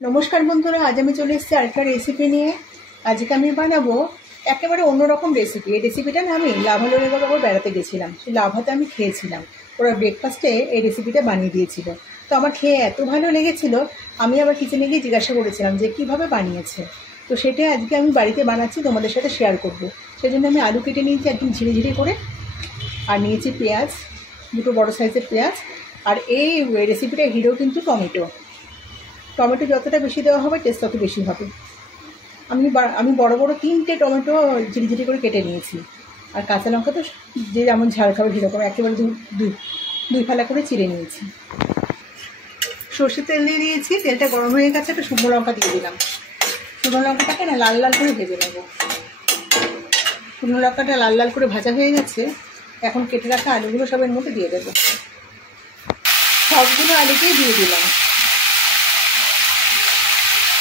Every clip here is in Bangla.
নমস্কার বন্ধুরা, আজ আমি চলে এসেছি আরেকটা রেসিপি নিয়ে। আজকে আমি বানাবো একেবারে অন্যরকম রেসিপি। এই রেসিপিটা না আমি লাভা লোরে একবার বেড়াতে গেছিলাম, সেই লাভাতে আমি খেয়েছিলাম। ওরা ব্রেকফাস্টে এই রেসিপিটা বানিয়ে দিয়েছিল, তো আমার খেয়ে এত ভালো লেগেছিল আমি আবার কিচেনে গিয়ে জিজ্ঞাসা করেছিলাম যে কীভাবে বানিয়েছে। তো সেটাই আজকে আমি বাড়িতে বানাচ্ছি, তোমাদের সাথে শেয়ার করব। সেই জন্য আমি আলু কেটে নিয়েছি একদম ঝিরে ঝিরে করে, আর নিয়েছি পেঁয়াজ, দুটো বড় সাইজের পেঁয়াজ। আর এই রেসিপিটার হিরো কিন্তু টমেটো। টমেটো যতটা বেশি দেওয়া হবে টেস্ট তত বেশি হবে। আমি বড় বড় 3টে টমেটো ঝিরিঝিরি করে কেটে নিয়েছি। আর কাঁচা লঙ্কা তো যে যেমন ঝাল খাবে সেরকম একেবারে দুই ফালা করে চিড়ে নিয়েছি। সর্ষের তেল দিয়ে দিয়েছি, তেলটা গরম হয়ে গেছে, একটা শুকনো লঙ্কা দিয়ে দিলাম। শুকনো লঙ্কাটাকে না লাল লাল করে ভেজে নেব। শুকনো লঙ্কাটা লাল লাল করে ভাজা হয়ে গেছে। এখন কেটে রাখা আলুগুলো সবের মধ্যে দিয়ে দেবো। সবগুলো আলুকেই দিয়ে দিলাম।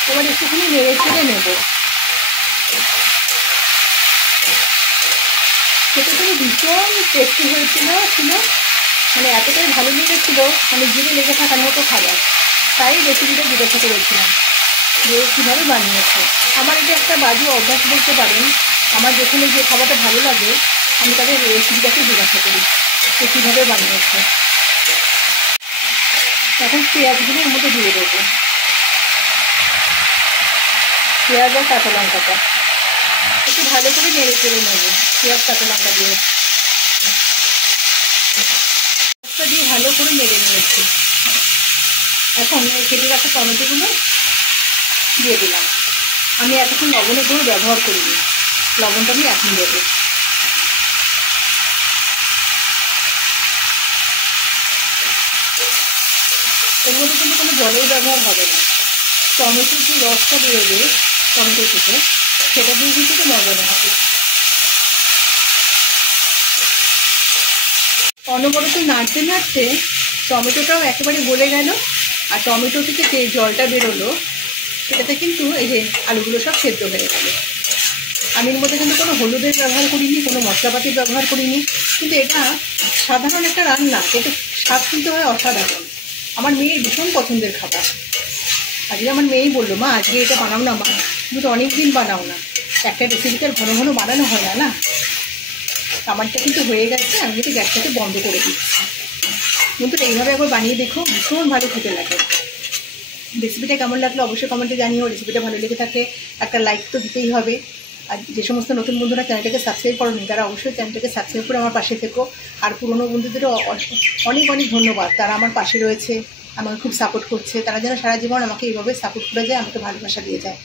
এবার একটুখানি নেড়ে চেড়ে নেব। খেতে তো ভীষণ টেস্টি হয়েছিল, মানে এতটাই ভালো লেগেছিল, মানে জিভে লেগে থাকার মতো খাবার। তাই রেসিপিটা জিজ্ঞাসা করেছিলাম যে কীভাবে বানিয়েছে। আমার এটা একটা বাজে অভ্যাস বলতে পারেন। আমার যেখানে যে খাবারটা ভালো লাগে আমি তাদের রেসিপিটাকে জিজ্ঞাসা করি যে কীভাবে বানিয়েছে। এখন পেঁয়াজগুলো এর মধ্যে দিয়ে দেবো, পেঁয়াজ আর কাঁচা লঙ্কাটা একটু ভালো করে নেড়ে চেড়ে নেবো। পেঁয়াজ কাঁচা লঙ্কা দিয়ে ভালো করে নেড়ে নিয়েছি। এখন কেটে রাখা টমেটোগুলো দিয়ে দিলাম। আমি এতক্ষণ লবণের গুঁড়ো ব্যবহার করিনি, লবণটা আমি এখন দেবো। এর মধ্যে কিন্তু কোনো জলের ব্যবহার হবে না। টমেটোর যে রসটা বেরোবে টমেটো থেকে, সেটা দিয়ে কিন্তু মজানো হবে। অনবরত নাড়তে নাড়তে টমেটোটাও একেবারে গলে গেল, আর টমেটো থেকে যে জলটা বেরোলো সেটাতে কিন্তু এই যে আলুগুলো সব সেদ্ধ হয়ে গেল। আমি এর মধ্যে কিন্তু কোনো হলুদের ব্যবহার করিনি, কোনো মশলাপাতির ব্যবহার করিনি। কিন্তু এটা সাধারণ একটা রান্না, কিন্তু স্বাদ কিন্তু হয় অসাধারণ। আমার মেয়ের ভীষণ পছন্দের খাবার। আজকে আমার মেয়েই বললো, মা আজকে এটা বানাও না মা, তুমি তো অনেক দিন বানাও না। একটা রেসিপিটার ঘন ঘন বানানো হয় না না। আমারটা কিন্তু হয়ে গেছে, আমি কিন্তু গ্যাসটাকে বন্ধ করে দিচ্ছি। কিন্তু এইভাবে একবার বানিয়ে দেখো, ভীষণ ভালো খেতে লাগে। রেসিপিটা কেমন লাগলো অবশ্যই কমেন্টে জানিও। রেসিপিটা ভালো লেগে থাকে একটা লাইক তো দিতেই হবে। আর যে সমস্ত নতুন বন্ধুরা চ্যানেলটাকে সাবস্ক্রাইব করোনি তারা অবশ্যই চ্যানেলটাকে সাবস্ক্রাইব করে আমার পাশে থেকো। আর পুরনো বন্ধুদেরও অনেক অনেক ধন্যবাদ, তারা আমার পাশে রয়েছে, আমাকে খুব সাপোর্ট করছে। তারা যেন সারা জীবন আমাকে এইভাবে সাপোর্ট করে যায়, আমাকে ভালোবাসা দিয়ে যায়।